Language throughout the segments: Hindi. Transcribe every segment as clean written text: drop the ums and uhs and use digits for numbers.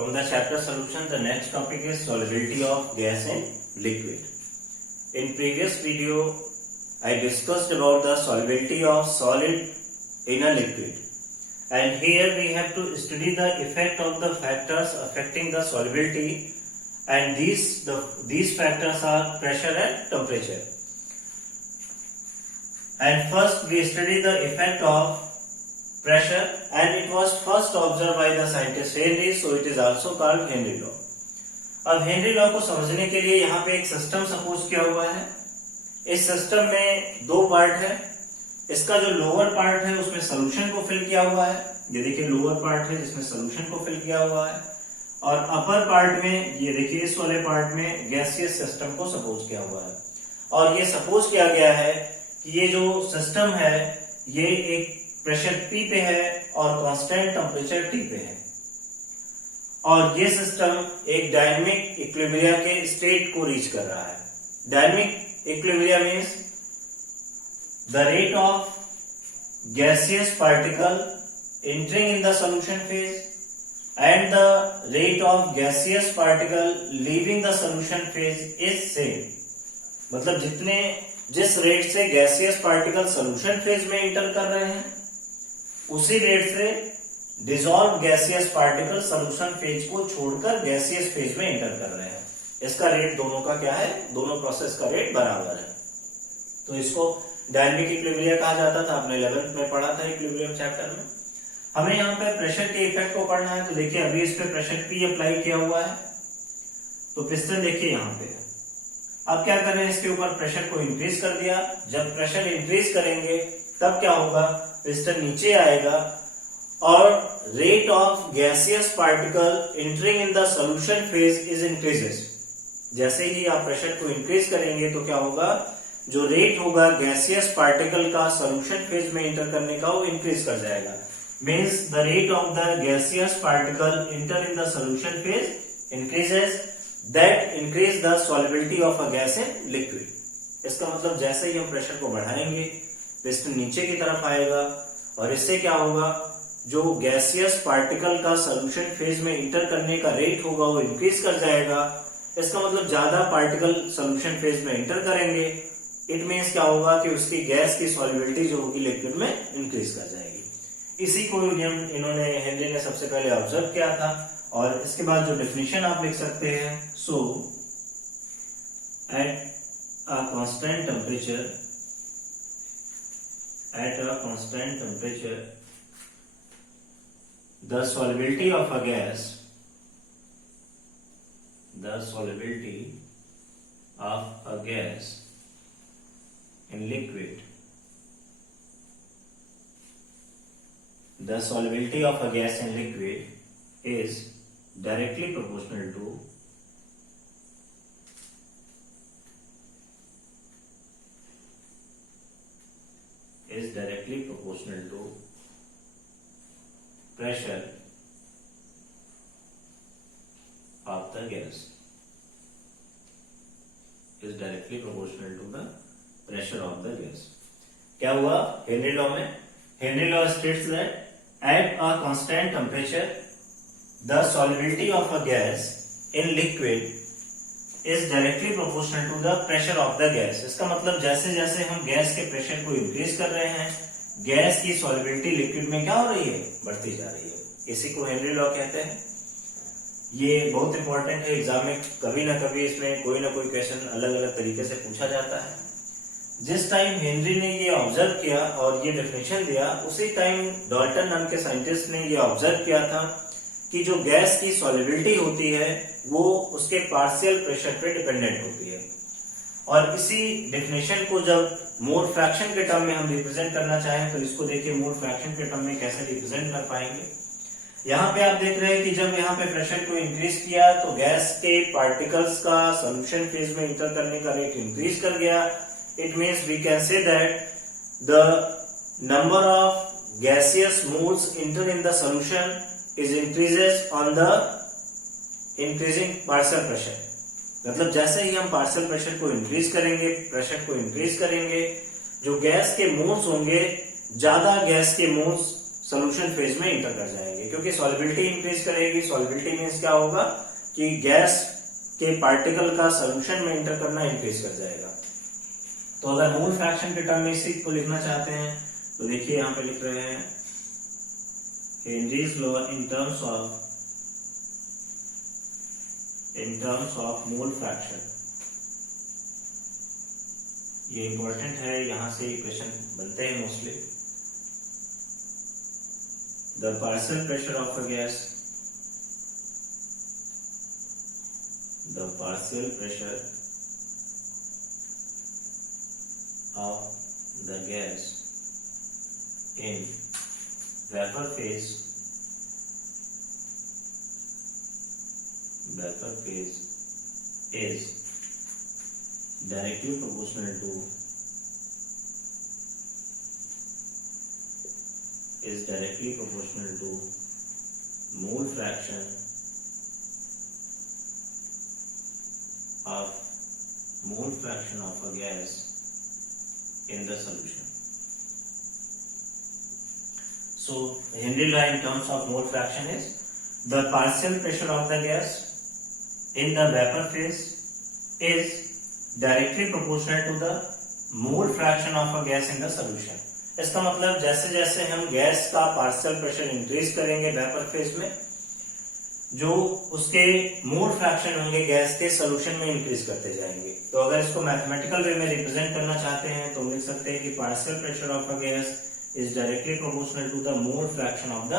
From the chapter solution, the next topic is solubility of gas in liquid. In previous video, I discussed about the solubility of solid in a liquid. And here we have to study the effect of the factors affecting the solubility, and these factors are pressure and temperature. And first we study the effect of pressure, and it was first observed by the scientist Henry, so it is also called Henry law. अब हेनरी लॉ को समझने के लिए यहाँ पे एक सिस्टम सपोज किया हुआ है। इस सिस्टम में दो पार्ट है। इसका जो लोअर पार्ट है उसमें सोल्यूशन को फिल किया हुआ है, ये देखिए लोअर पार्ट है जिसमें सोल्यूशन को फिल किया हुआ है, और अपर पार्ट में ये देखिए इस वाले पार्ट में गैसियस सिस्टम को सपोज किया हुआ है। और ये सपोज किया गया है कि ये जो सिस्टम है ये एक प्रेशर P पे है और कांस्टेंट टेम्परेचर T पे है, और ये सिस्टम एक डायनेमिक इक्विलिब्रियम के स्टेट को रीच कर रहा है। Dynamic equilibrium means the rate of gaseous particle entering in the solution phase and the rate of gaseous particle leaving the solution phase is same। मतलब जिस रेट से गैसियस पार्टिकल सॉल्यूशन फेज में इंटर कर रहे हैं उसी रेट से dissolve gaseous particle solution phase को छोड़कर गैसियस फेज में इंटर कर रहे हैं। इसका रेट दोनों का क्या है, दोनों प्रोसेस का रेट बराबर है। तो इसको डायनेमिक इक्विलिब्रियम कहा जाता था, आपने 11th में पढ़ा था इक्विलिब्रियम चैप्टर में। हमें यहाँ पे प्रेशर के इफेक्ट को पढ़ना है, तो देखिए अभी इस पे प्रेशर P अप्लाई किया हुआ है, तो पिस्टन देखिए यहाँ पे। अब क्या कर रहे हैं, इसके ऊपर प्रेशर को इंक्रीज कर दिया। जब प्रेशर इंक्रीज करेंगे तब क्या होगा, पिस्टन नीचे आएगा और rate of gaseous particle entering in the solution phase is increases. जैसे ही आप प्रेशर को इंक्रीज करेंगे तो क्या होगा, जो रेट होगा गैसियस पार्टिकल का सॉल्यूशन फेज में इंटर करने का वो इंक्रीज कर जाएगा। Means the rate of the gaseous particle inter in the solution phase increases, that increase the solubility of a gas in liquid. इसका मतलब जैसे ही हम प्रेशर को बढ़ाएंगे पिस्टन नीचे की तरफ आएगा, और इससे क्या होगा, जो गैसियस पार्टिकल का सॉल्यूशन फेज में इंटर करने का रेट होगा वो इंक्रीज कर जाएगा। इसका मतलब ज्यादा पार्टिकल सॉल्यूशन फेज में इंटर करेंगे, इट मीन्स क्या होगा कि उसकी गैस की सॉल्युबिलिटी जो होगी लिक्विड में इंक्रीज कर जाएगी। इसी को इन्होंने हेनरी ने सबसे पहले ऑब्जर्व किया था, और इसके बाद जो डेफिनेशन आप लिख सकते हैं, so at a constant temperature the solubility of a gas in liquid is directly proportional to pressure of the gas, is directly proportional to the pressure of the gas। क्या हुआ हेनरी लॉ में, Henry law states that at a constant temperature the solubility of a gas in liquid is directly proportional to the pressure of the gas. इसका मतलब जैसे जैसे हम गैस के प्रेशर को इंक्रीज कर रहे हैं गैस की सॉल्युबिलिटी लिक्विड में क्या हो रही है, बढ़ती जा रही है। इसी को हेनरी लॉ कहते हैं। ये बहुत इंपॉर्टेंट है, एग्जाम में कभी ना कभी इसमें कोई ना कोई क्वेश्चन अलग अलग तरीके से पूछा जाता है। जिस टाइम हेनरी ने ये ऑब्जर्व किया और ये डेफिनेशन दिया, उसी टाइम डाल्टन नाम के साइंटिस्ट ने ये ऑब्जर्व किया था कि जो गैस की सॉल्युबिलिटी होती है वो उसके पार्शियल प्रेशर पे डिपेंडेंट होती है। और इसी डेफिनेशन को जब मोल फ्रैक्शन के टर्म में हम रिप्रेजेंट करना चाहें तो इसको देखिए मोल फ्रैक्शन के टर्म में कैसे रिप्रेजेंट कर पाएंगे। यहाँ पे आप देख रहे हैं कि जब यहाँ पे प्रेशर को इंक्रीज किया तो गैस के पार्टिकल्स का सॉल्यूशन फेज में इंटर करने का रेट इंक्रीज कर गया। It means we can say that the number of gaseous moles enter in the solution is increases on the increasing partial pressure. मतलब जैसे ही हम पार्शियल प्रेशर को इंक्रीज करेंगे, प्रेशर को इंक्रीज करेंगे, जो गैस के मोल्स होंगे, ज्यादा गैस के मोल्स सॉल्यूशन फेज में इंटर कर जाएंगे, क्योंकि सॉल्युबिलिटी इंक्रीज करेगी। सॉल्युबिलिटी मीन्स क्या होगा कि गैस के पार्टिकल का सॉल्यूशन में इंटर करना इंक्रीज कर जाएगा। तो अगर मोल फ्रैक्शन के टर्म में इसी को लिखना चाहते हैं तो देखिए यहां पे लिख रहे हैं Henry's law in terms of mole fraction. ये इंपॉर्टेंट है, यहां से क्वेश्चन बनते हैं mostly. The partial pressure of a gas, the partial pressure of the gas in vapor phase is directly proportional to mole fraction of a gas in the solution. So Henry law in terms of mole fraction is the partial pressure of the gas in the vapor phase is directly proportional to the mole fraction of a gas in the solution. इसका मतलब जैसे जैसे हम गैस का पार्शियल प्रेशर इंक्रीज करेंगे वेपर फेज में, जो उसके मोल फ्रैक्शन होंगे गैस के सॉल्यूशन में इंक्रीज करते जाएंगे। तो अगर इसको मैथमेटिकल वे में रिप्रेजेंट करना चाहते हैं तो लिख सकते हैं कि partial pressure of a gas is directly proportional to the mole fraction of the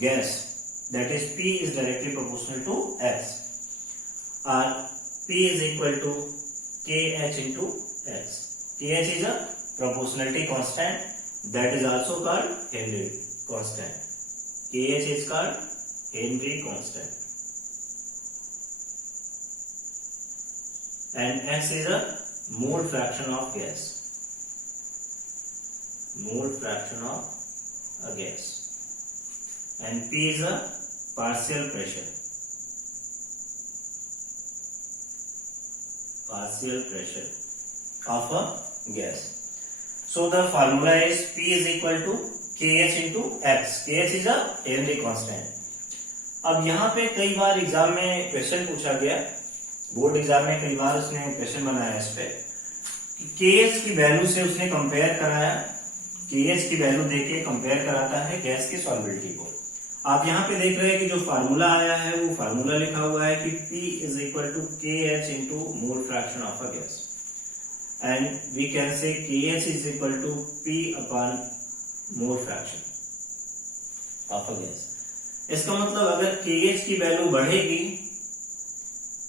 gas, that is P is directly proportional to X, और P is equal to KH into X. KH is a proportionality constant that is also called Henry constant. KH is called Henry constant, and X is a mole fraction of gas. Mole fraction of a gas, and P is a partial pressure. Partial pressure of a gas. So the formula is P is equal to KH into X. KH is a Henry constant. अब यहाँ पे कई बार एग्जाम में क्वेश्चन पूछा गया, बोर्ड एग्जाम में कई बार उसने क्वेश्चन बनाया इस पे, KH की वैल्यू से उसने कंपेयर कराया, KH की वैल्यू देके कंपेयर कराता है गैस की सॉल्युबिलिटी को। आप यहाँ पे देख रहे हैं कि जो फार्मूला आया है वो फार्मूला लिखा हुआ है कि P is equal to KH into mole fraction of a gas, and we can say KH is equal to P upon mole fraction of a gas. इसका मतलब अगर KH की वैल्यू बढ़ेगी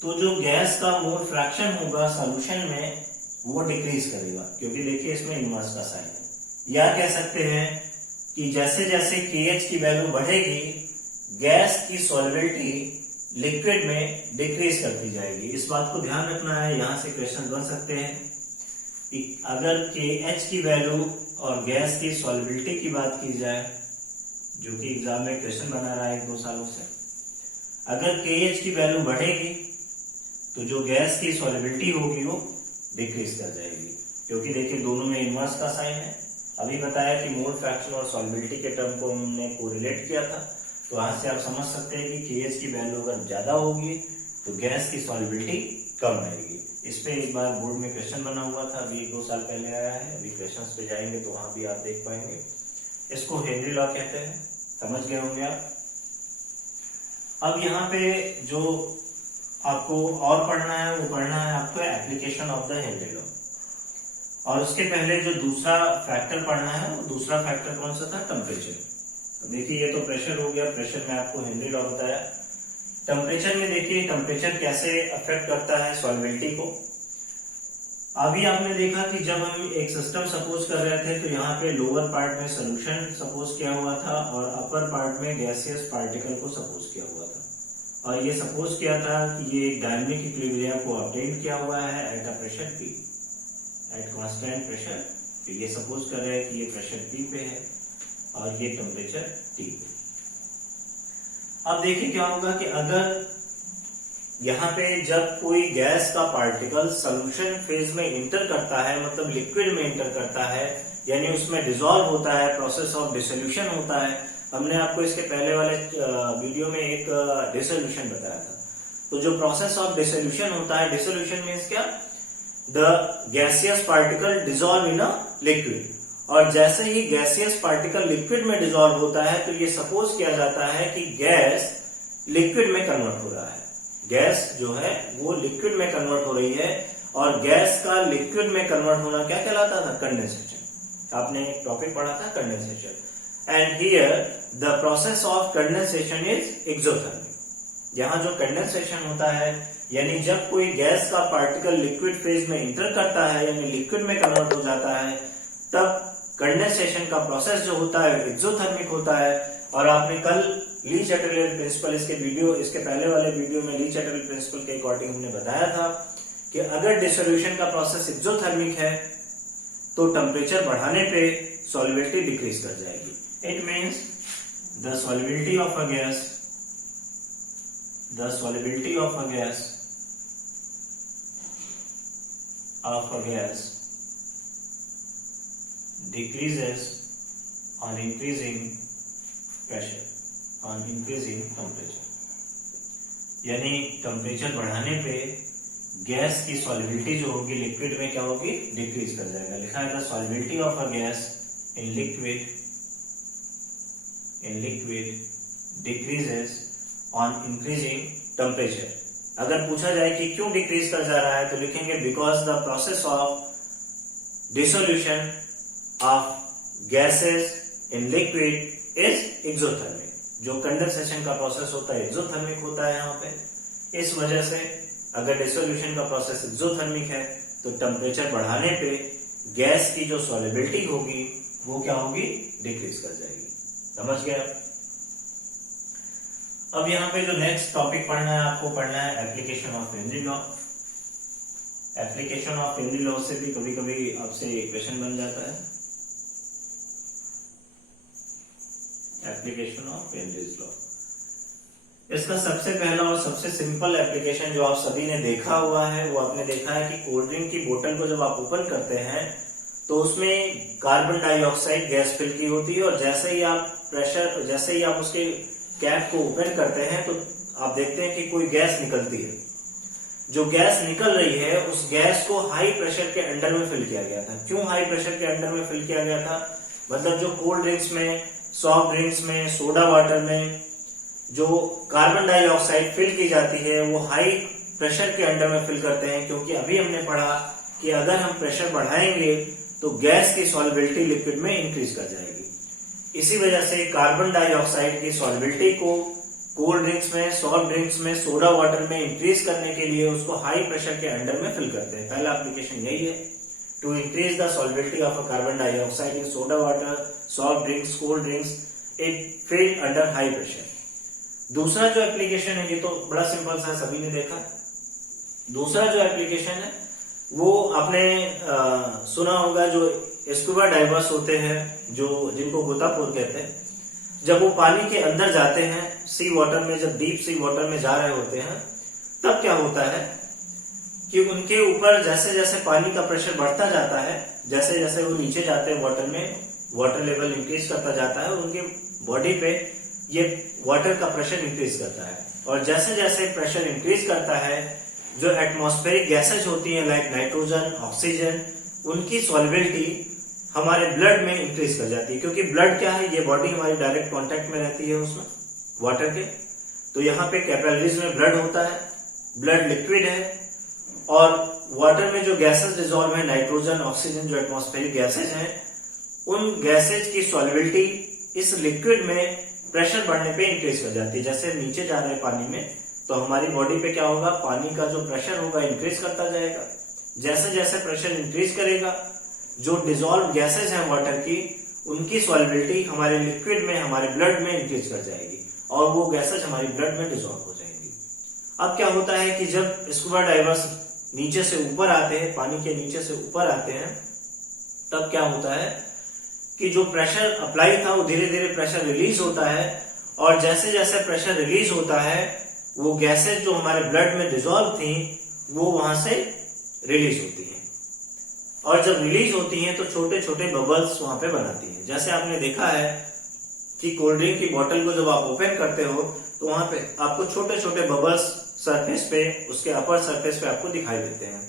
तो जो गैस का मोल फ्रैक्शन होगा सॉल्यूशन में वो डिक्रीज करेगा, क्योंकि देखिए इसमें इनवर्स का साइन है। या कह सकते हैं कि जैसे जैसे KH की वैल्यू बढ़ेगी गैस की सॉल्युबिलिटी लिक्विड में डिक्रीज करती जाएगी। इस बात को ध्यान रखना है, यहां से क्वेश्चन बन सकते हैं कि अगर KH की वैल्यू और गैस की सॉल्युबिलिटी की बात की जाए, जो कि एग्जाम में क्वेश्चन बना रहा है 1-2 सालों से, अगर KH की वैल्यू बढ़ेगी तो जो गैस की सॉल्युबिलिटी होगी वो डिक्रीज कर जाएगी, क्योंकि देखिए दोनों में इनवर्स का साइन है। अभी बताया कि मोल फ्रैक्शन और सॉल्युबिलिटी के टर्म को हमने कोरिलेट किया था, तो वहां से आप समझ सकते हैं कि KH की वैल्यू अगर ज्यादा होगी तो गैस की सॉल्युबिलिटी कम आएगी। इस पे एक बार बोर्ड में क्वेश्चन बना हुआ था, अभी 1-2 साल पहले आया है। अभी क्वेश्चंस पे जाएंगे तो वहां भी आप देख पाएंगे। इसको हेनरी लॉ कहते हैं, समझ गए होंगे आप। अब यहाँ पे जो आपको और पढ़ना है वो पढ़ना है आपको application of the Henry law, और उसके पहले जो दूसरा फैक्टर पढ़ना है वो दूसरा फैक्टर कौन सा था, टेम्परेचर। देखिए ये तो प्रेशर हो गया, प्रेशर में आपको हेनरी लॉ बताया। टेम्परेचर में देखिए टेम्परेचर कैसे अफेक्ट करता है सॉल्युबिलिटी को। अभी आपने देखा कि जब हम एक सिस्टम सपोज कर रहे थे तो यहाँ पे लोअर पार्ट में सोल्यूशन सपोज किया हुआ था और अपर पार्ट में गैसियस पार्टिकल को सपोज किया हुआ था, और ये सपोज किया था कि ये डायनामिक इक्विलिब्रियम को ऑब्टेन किया हुआ है at a pressure P, at constant pressure. तो ये सपोज कर रहे हैं कि ये प्रेशर P पे है और ये टेम्परेचर T पे। अब देखिए क्या होगा कि अगर यहाँ पे जब कोई गैस का पार्टिकल सॉल्यूशन फेज में इंटर करता है, मतलब लिक्विड में इंटर करता है, यानी उसमें डिसॉल्व होता है, प्रोसेस ऑफ डिसोल्यूशन होता है। हमने आपको इसके पहले वाले वीडियो में एक डिसोल्यूशन बताया था। तो जो प्रोसेस ऑफ डिसोल्यूशन होता है, डिसोल्यूशन मीन्स क्या, the gaseous particle dissolve in a liquid, और जैसे ही गैसियस पार्टिकल लिक्विड में डिसॉल्व होता है तो ये सपोज किया जाता है कि गैस लिक्विड में कन्वर्ट हो रहा है। गैस जो है वो लिक्विड में कन्वर्ट हो रही है, और गैस का लिक्विड में कन्वर्ट होना क्या कहलाता था, कंडेंसेशन। आपने एक टॉपिक पढ़ा था condensation. And here the process of condensation is exothermic. यहाँ जो कंडेंसेशन होता है, यानी जब कोई गैस का पार्टिकल लिक्विड फेज में इंटर करता है, यानी लिक्विड में कन्वर्ट हो जाता है, तब कंडेंसेशन का प्रोसेस जो होता है एक्सोथर्मिक होता है। और आपने कल ली चैटरल प्रिंसिपल, इसके पहले वाले वीडियो में ली चैटरल प्रिंसिपल के अकॉर्डिंग हमने बताया था कि अगर डिसोल्यूशन का प्रोसेस एक्सोथर्मिक है तो टेम्परेचर बढ़ाने पे सॉल्युबिलिटी डिक्रीज कर जाएगी। It means the solubility of a gas decreases on increasing pressure, on increasing temperature। यानी टेम्परेचर बढ़ाने पे गैस की सॉल्युबिलिटी जो होगी लिक्विड में क्या होगी, डिक्रीज कर जाएगा। लिखा है the solubility of a gas in liquid decreases on increasing temperature. अगर पूछा जाए कि क्यों डिक्रीज कर जा रहा है, तो लिखेंगे because the process of dissolution of gases in liquid is exothermic. जो कंडेंसेशन का प्रोसेस होता है एक्सोथर्मिक होता है यहाँ पे। इस वजह से अगर डिसोल्यूशन का प्रोसेस एक्सोथर्मिक है तो टेम्परेचर बढ़ाने पे गैस की जो सॉल्युबिलिटी होगी वो क्या होगी, डिक्रीज कर जाएगी। समझ गए? अब यहाँ पे जो नेक्स्ट टॉपिक पढ़ना है, आपको पढ़ना है application of Henry law. Application of Henry law से भी कभी कभी आपसे क्वेश्चन बन जाता है। एप्लीकेशन ऑफ हेनरीज लॉ, इसका सबसे पहला और सबसे सिंपल एप्लीकेशन जो आप सभी ने देखा हुआ है, वो आपने देखा है कि कोल्ड ड्रिंक की बोतल को जब आप ओपन करते हैं तो उसमें कार्बन डाइऑक्साइड गैस फिल की होती है, और जैसे ही आप उसके कैप को ओपन करते हैं तो आप देखते हैं कि कोई गैस निकलती है। जो गैस निकल रही है उस गैस को हाई प्रेशर के अंडर में फिल किया गया था। क्यों हाई प्रेशर के अंडर में फिल किया गया था, मतलब जो कोल्ड ड्रिंक्स में, सॉफ्ट ड्रिंक्स में, सोडा वाटर में जो कार्बन डाइऑक्साइड फिल की जाती है वो हाई प्रेशर के अंडर में फिल करते हैं, क्योंकि अभी हमने पढ़ा कि अगर हम प्रेशर बढ़ाएंगे तो गैस की सॉल्युबिलिटी लिक्विड में इंक्रीज कर जाएगी। इसी वजह से कार्बन डाइऑक्साइड की सॉल्युबिलिटी को कोल्ड ड्रिंक्स में, सॉफ्ट ड्रिंक्स में, सोडा वाटर में इंक्रीज करने के लिए उसको हाई प्रेशर के अंडर में फिल करते हैं। पहला एप्लीकेशन यही है, to increase the solubility of carbon dioxide in soda water, soft drinks, cold drinks, it filled under high pressure. दूसरा जो एप्लीकेशन है, ये तो बड़ा सिंपल सा सभी ने देखा। दूसरा जो एप्लीकेशन है वो आपने सुना होगा, जो स्कूबा डाइवर्स होते हैं, जिनको गोताखोर कहते हैं, जब वो पानी के अंदर जाते हैं, सी वाटर में, जब डीप सी वाटर में जा रहे होते हैं, तब क्या होता है कि उनके ऊपर जैसे जैसे पानी का प्रेशर बढ़ता जाता है, जैसे जैसे वो नीचे जाते हैं वाटर में, वाटर लेवल इंक्रीज करता जाता है, उनके बॉडी पे ये वाटर का प्रेशर इंक्रीज करता है। और जैसे जैसे प्रेशर इंक्रीज करता है, जो एटमॉस्फेरिक गैसेज होती हैं लाइक नाइट्रोजन, ऑक्सीजन, उनकी सॉल्युबिलिटी हमारे ब्लड में इंक्रीज कर जाती है। क्योंकि ब्लड क्या है, ये बॉडी हमारी डायरेक्ट कांटेक्ट में रहती है उसमें वाटर के, तो यहाँ पे कैपिलरीज में ब्लड होता है, ब्लड लिक्विड है, और वाटर में जो गैसेज डिसॉल्व है, नाइट्रोजन, ऑक्सीजन, जो एटमॉस्फेरिक गैसेज हैं, उन गैसेज की सॉल्युबिलिटी इस लिक्विड में प्रेशर बढ़ने पे इंक्रीज कर जाती है। जैसे नीचे जा रहे हैं पानी में, तो हमारी बॉडी पे क्या होगा, पानी का जो प्रेशर होगा इंक्रीज करता जाएगा। जैसे जैसे प्रेशर इंक्रीज करेगा, जो डिसॉल्व गैसेज हैं वाटर की, उनकी सॉल्युबिलिटी हमारे लिक्विड में, हमारे ब्लड में इंक्रीज कर जाएगी, और वो गैसेज हमारी ब्लड में डिसॉल्व हो जाएंगी। अब क्या होता है कि जब स्कूबा डाइवर्स नीचे से ऊपर आते हैं, पानी के नीचे से ऊपर आते हैं, तब क्या होता है कि जो प्रेशर अप्लाई था वो धीरे धीरे प्रेशर रिलीज होता है, और जैसे जैसे प्रेशर रिलीज होता है, वो गैसेज जो हमारे ब्लड में डिसॉल्व थी वो वहां से रिलीज होती हैं। और जब रिलीज होती हैं तो छोटे छोटे बबल्स वहां पे बनाती हैं। जैसे आपने देखा है कि कोल्ड ड्रिंक की बोतल को जब आप ओपन करते हो तो वहां पे आपको छोटे छोटे बबल्स सरफेस पे, उसके अपर सरफेस पे आपको दिखाई देते हैं।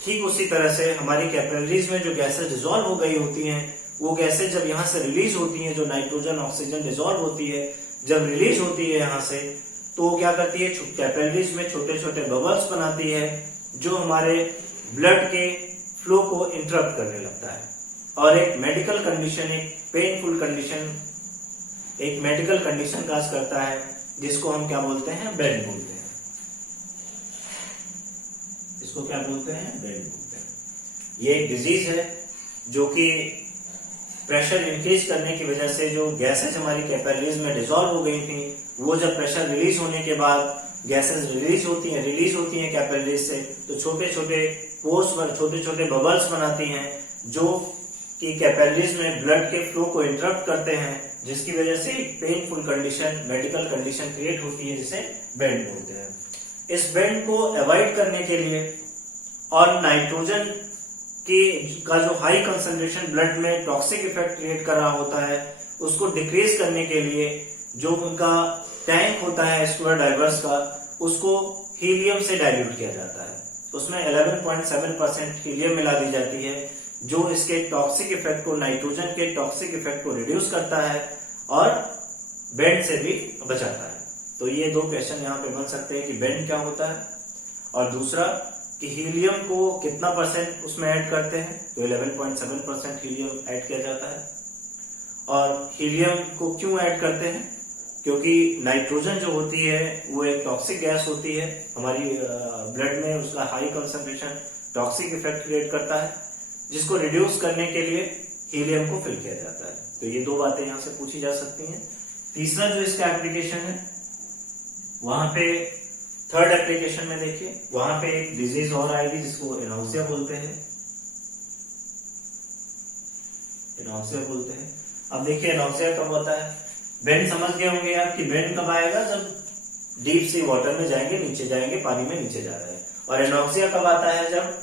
ठीक उसी तरह से हमारी कैपिलरीज में जो गैसेज डिसॉल्व हो गई होती हैं, वो गैसेज जब यहाँ से रिलीज होती हैं, जो नाइट्रोजन ऑक्सीजन डिसॉल्व होती है, जब रिलीज होती है यहाँ से, तो वो क्या करती है, कैपिलरीज में छोटे छोटे बबल्स बनाती है जो हमारे ब्लड के फ्लो को इंटरप्ट करने लगता है। और एक मेडिकल कंडीशन, एक पेनफुल कंडीशन, एक मेडिकल कंडीशन काज करता है जिसको हम क्या बोलते हैं, बेंड बोलते हैं। इसको क्या बोलते हैं, बेंड बोलते हैं। ये एक डिजीज है जो कि प्रेशर इंक्रीज करने की वजह से जो गैसेज हमारी कैपिलरीज में डिसॉल्व हो गई थी, वो जब प्रेशर रिलीज होने के बाद गैसेज रिलीज होती हैं कैपिलरीज से, तो छोटे छोटे पोर्स, छोटे छोटे बबल्स बनाती हैं जो कि कैपिलरीज में ब्लड के फ्लो को इंटरप्ट करते हैं, जिसकी वजह से painful condition, medical condition create होती है जिसे बेंड बोलते हैं। इस बेंड को अवॉइड करने के लिए और नाइट्रोजन का जो हाई कंसंट्रेशन ब्लड में टॉक्सिक इफेक्ट क्रिएट कर रहा होता है, उसको डिक्रीज करने के लिए जो उनका टैंक होता है स्क्वायर डाइवर्स का, उसको हीलियम से डाइल्यूट किया जाता है। उसमें 11.7% हीलियम मिला दी जाती है जो इसके टॉक्सिक इफेक्ट को, नाइट्रोजन के टॉक्सिक इफेक्ट को रिड्यूस करता है और बेंड से भी बचाता है। तो ये दो क्वेश्चन यहाँ पे बन सकते हैं कि बेंड क्या होता है, और दूसरा कि हीलियम को कितना परसेंट उसमें ऐड करते हैं, तो 11.7% हीलियम ऐड किया जाता है। और हीलियम को क्यों ऐड करते हैं, क्योंकि नाइट्रोजन जो होती है वो एक टॉक्सिक गैस होती है, हमारी ब्लड में उसका high concentration toxic effect create करता है, जिसको रिड्यूस करने के लिए हीलियम को फिल किया जाता है। तो ये दो बातें यहाँ से पूछी जा सकती हैं। तीसरा जो इसका एप्लीकेशन है, वहां पे थर्ड एप्लीकेशन में देखिए, वहां पे एक डिजीज और आएगी जिसको एनॉक्सिया बोलते हैं। एनॉक्सिया बोलते हैं। अब देखिए एनॉक्सिया कब होता है, बेंड समझ गए होंगे आप कि बेंड कब आएगा, जब डीप सी वाटर में जाएंगे, नीचे जाएंगे, पानी में नीचे जा रहे हैं। और एनॉक्सिया कब आता है, जब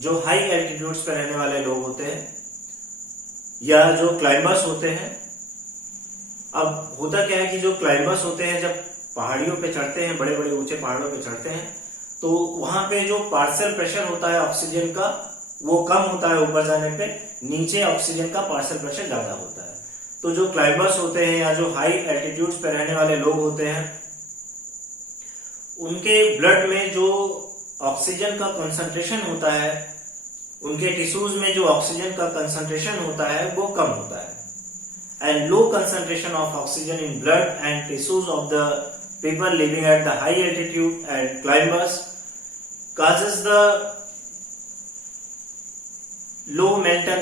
जो हाई एल्टीट्यूड्स पे रहने वाले लोग होते हैं या जो क्लाइंबर्स होते हैं। अब होता क्या है कि जो क्लाइंबर्स होते हैं जब पहाड़ियों पे चढ़ते हैं, बड़े बड़े ऊंचे पहाड़ों पे चढ़ते हैं, तो वहां पे जो पार्शियल प्रेशर होता है ऑक्सीजन का, वो कम होता है ऊपर जाने पे, नीचे ऑक्सीजन का पार्शियल प्रेशर ज्यादा होता है। तो जो क्लाइंबर्स होते हैं या जो हाई एल्टीट्यूड्स पे रहने वाले लोग होते हैं, उनके ब्लड में जो ऑक्सीजन का कंसंट्रेशन होता है, उनके टिश्यूज में जो ऑक्सीजन का कंसंट्रेशन होता है वो कम होता है। And low concentration of oxygen in blood and tissues of the people living at the high altitude and climbers causes the low mental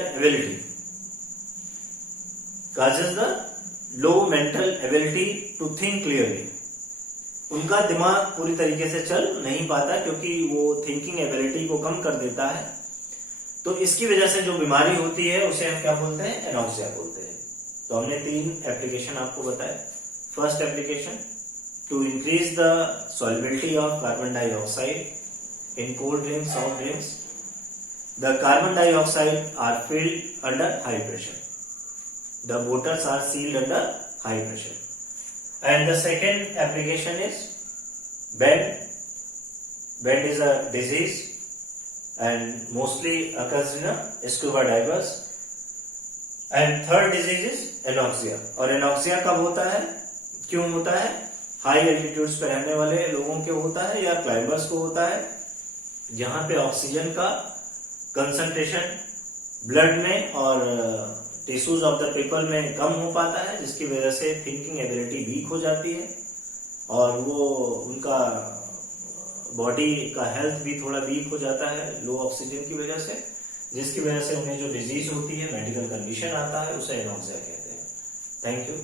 ability, to think clearly. उनका दिमाग पूरी तरीके से चल नहीं पाता क्योंकि वो थिंकिंग एबिलिटी को कम कर देता है। तो इसकी वजह से जो बीमारी होती है उसे हम क्या बोलते हैं, एनॉक्सिया बोलते हैं। तो हमने 3 एप्लीकेशन आपको बताया। First application, to increase the solubility of carbon dioxide in cold drinks, soft drinks. The carbon dioxide are filled under high pressure. The bottles are sealed under high pressure. And the second application is bend. Bend is a disease and mostly occurs in a scuba divers. And third disease is anoxia. और anoxia कब होता है, क्यों होता है, हाई एल्टीट्यूड्स पे रहने वाले लोगों के होता है या क्लाइंबर्स को होता है, जहां पे ऑक्सीजन का कंसंट्रेशन ब्लड में और टिश्यूज ऑफ द पीपल में कम हो पाता है, जिसकी वजह से थिंकिंग एबिलिटी वीक हो जाती है और वो उनका बॉडी का हेल्थ भी थोड़ा वीक हो जाता है लो ऑक्सीजन की वजह से, जिसकी वजह से उन्हें जो डिजीज होती है, मेडिकल कंडीशन आता है, उसे एनॉक्सिया कहते हैं। Thank you.